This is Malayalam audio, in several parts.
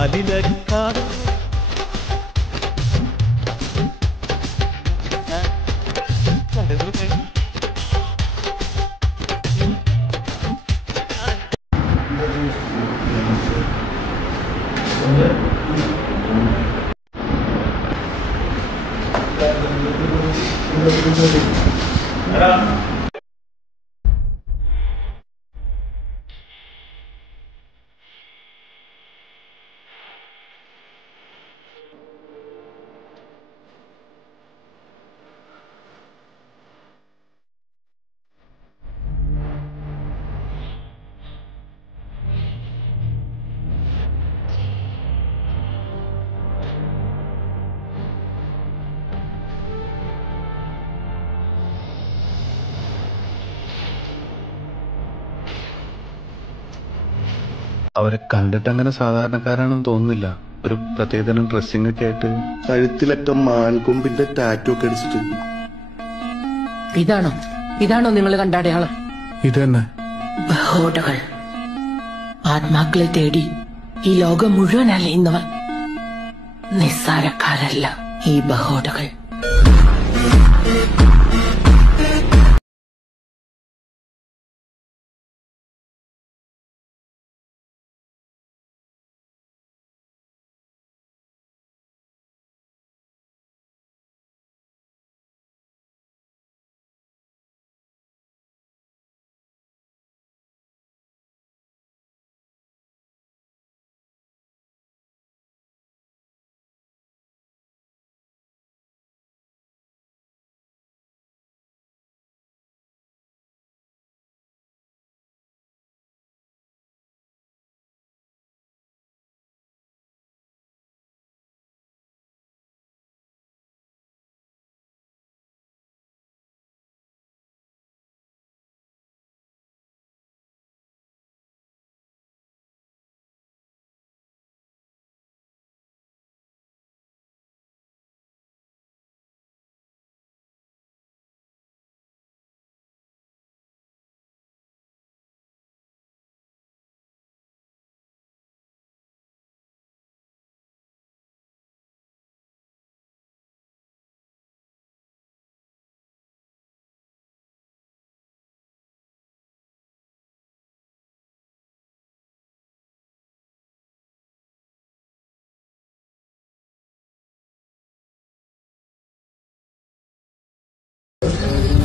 ആലിലക്കാട് അവരെ കണ്ടിട്ട് അങ്ങനെ സാധാരണക്കാരാണെന്ന് തോന്നുന്നില്ല. ഒരു പ്രത്യേകതരം ഡ്രസ്സിംഗ് ഒക്കെ ആയിട്ട് കഴുത്തിലൊക്കെ മാൻകൊമ്പിന്റെ ടാറ്റു ഒക്കെ അടിച്ചിട്ട്. ഇതാണോ നിങ്ങൾ കണ്ട അടയാളം? ഇത് തന്നെ. ബഹോഡകൾ ആത്മാക്കളെ തേടി ഈ ലോകം മുഴുവൻ അലയുന്നവർ. നിസ്സാരക്കാരല്ല ഈ ബഹോഡകൾ.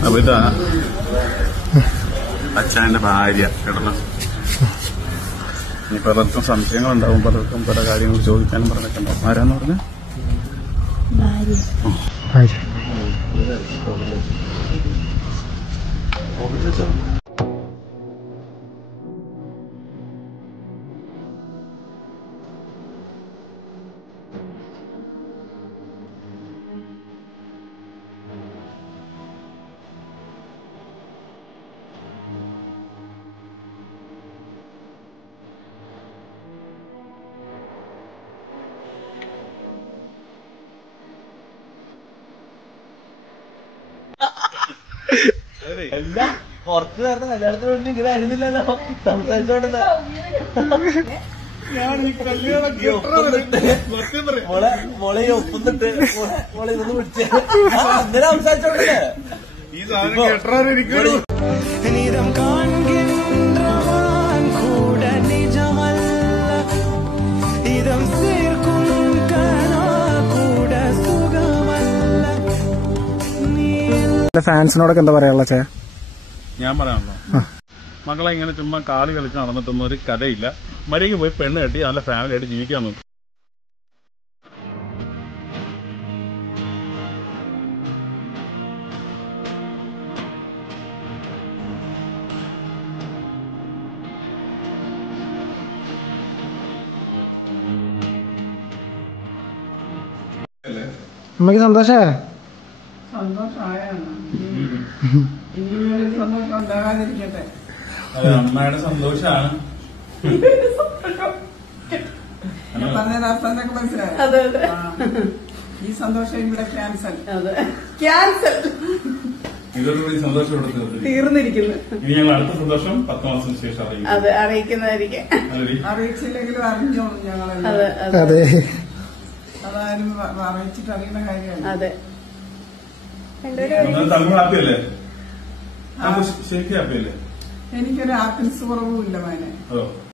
അപ്പൊ ഇതാ അച്ഛൻ്റെ ഭാര്യ കേട്ടോ. ഇനി പലർക്കും സംശയങ്ങളുണ്ടാവും, പലർക്കും പല കാര്യങ്ങൾ ചോദിക്കാനും പറഞ്ഞൊക്കെ ഉണ്ടാവും. ആരാന്ന് പറഞ്ഞ എല്ലാം പുറത്ത് നേരത്തെ കല്യാണത്തിന് വേണ്ടി ഇങ്ങനെ ആയിരുന്നില്ലല്ലോ സംസാരിച്ചോണ്ടെന്ന്. മോളെ ഒപ്പുന്നിട്ട് മോളെ ഇതൊന്ന് പിടിച്ചേ അന്നേരം സംസാരിച്ചോണ്ടല്ലേ ഫാൻസിനോടൊക്കെ എന്താ പറയാനുള്ള ചേ? ഞാൻ പറയാമല്ലോ, മക്കളെ ഇങ്ങനെ ചുമ്മാ കാല് കളിച്ച് നടന്നിട്ടൊന്നും ഒരു കഥയില്ല. മര്യാദയ്ക്ക് പോയി പെണ്ണ് കെട്ടി നല്ല ഫാമിലി ആയിട്ട് ജീവിക്കാൻ നോക്കും. അമ്മക്ക് സന്തോഷായ? അമ്മയുടെ സന്തോഷാണ്. മനസ്സിലായോ? ഈ സന്തോഷം ഇവിടെ ക്യാൻസൽ. ഇതോടുകൂടി സന്തോഷം തീർന്നിരിക്കുന്നു. ഇനി ഞങ്ങൾ അടുത്ത സന്തോഷം 10 മാസത്തിന് ശേഷം അറിയിക്കും. അതെ, അറിയിക്കുന്നതായിരിക്കും. അറിയിച്ചില്ലെങ്കിലും അറിഞ്ഞോളും ഞങ്ങളെല്ലാം. അതെ അതെ, അതായാലും അറിയിച്ചിട്ട് അറിയുന്ന കാര്യമാണ്. അതെ. തങ്ങൾ ഹാപ്പിയല്ലേ? ശരിക്കും ഹാപ്പിയല്ലേ? എനിക്കൊരു ആപ്പിൻസ് കുറവുമില്ല മോനെ.